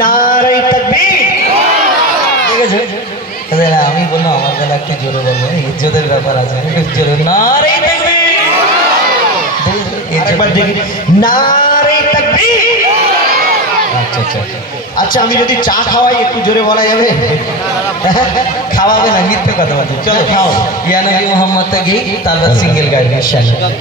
নারাই তাকবীর। ঠিক আছে? তাহলে আমি বললাম আমার গলা একটু জোরে বলব ইজ্জতের ব্যাপার আছে। জোরে নারাই তাকবীর। একবার দেখি। নারাই আচ্ছা আচ্ছা। আচ্ছা আমি যদি চা খাওয়াই একটু জোরে বলা যাবে? খাওয়াবে না মিথ্যে কথা বলছি। চলো খাও। ইয়ানবী মোহাম্মদ থেকে তারপর সিঙ্গেল গাইড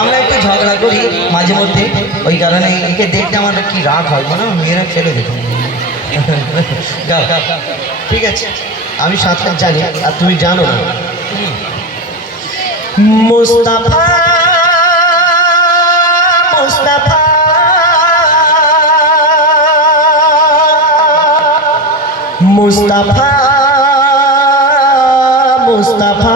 আমরা একটু ঝগড়া করি মাঝে মধ্যে। ওই কারণে একে দেখতে আমার কি রাগ হয় মানে মেয়েরা দিত গাও ঠিক আছে আমি সাঁতার জানি আর তুমি জানো না। মুস্তাফা মুস্তাফা। মুস্তাফা মুস্তাফা।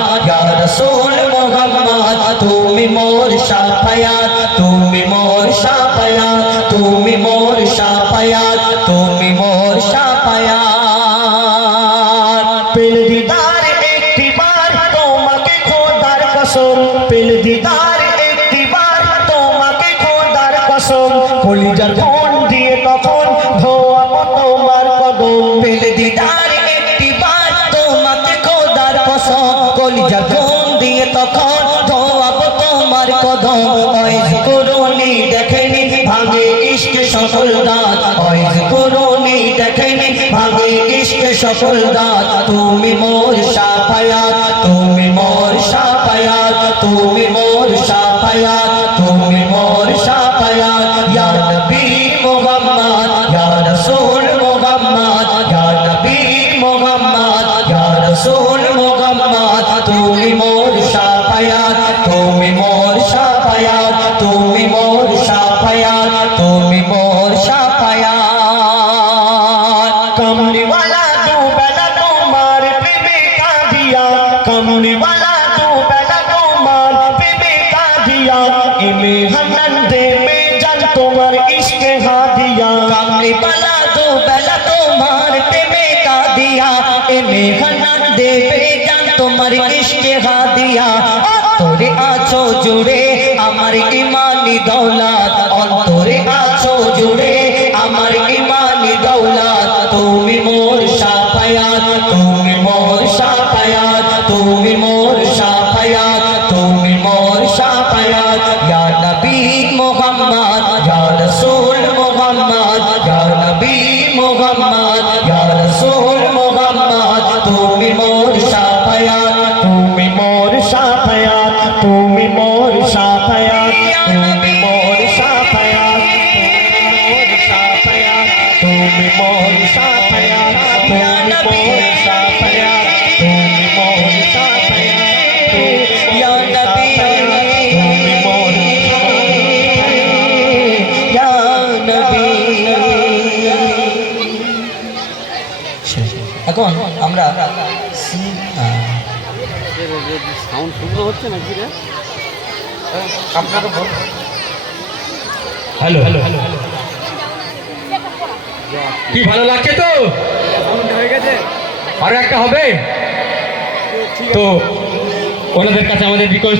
ইয়া রাসূল মোহাম্মদ তুমি মোর শাফায়াত তুমি মোর শাফায়াত তুমি মোর শাফায়াত তুমি কোন দিয়ে তখন ধোয়াবো তোমার কদম। ওয়াইজ করুনি দেখেনি ভাগে ইষ্ট সফল দাঁত। ওয়াইজ করুনি দেখেনি ভাগে ইষ্ট সফল দাঁত। তুমি মোর সাফায়াত কাঁদিয়া এমে হান্নান দেবে জান তোমার ইশকে হাদিয়া কমলিওয়ালা দু বেলা তোমার প্রেমে কাঁদিয়া এমে হান্নান দেবে জান তোমার ইশকে হাদিয়া অন্তরে আছো জুড়ে আমার ইমানি দৌলত অন্তরে আছো জুড়ে আমার ইমানি দৌলত তুমি মোর সাফায়াত তুমি মোর সাফায়াত তুমি মোর তুমি মোর সাফায়াত তুমি মোর সাফায়াত তুমি মোর সাফায়াত তুমি মোর সাফায়াত তুমি মোর সাফায়াত তুমি মোর সাফায়াত তুমি মোর এখন আমরা সাউন্ড শুনতে হচ্ছে নাকি রে? আপনারা হ্যালো হ্যালো। কি ভালো লাগছে তো? হয়ে গেছে আরও একটা হবে? তো ওনাদের কাছে আমাদের রিকোয়েস্ট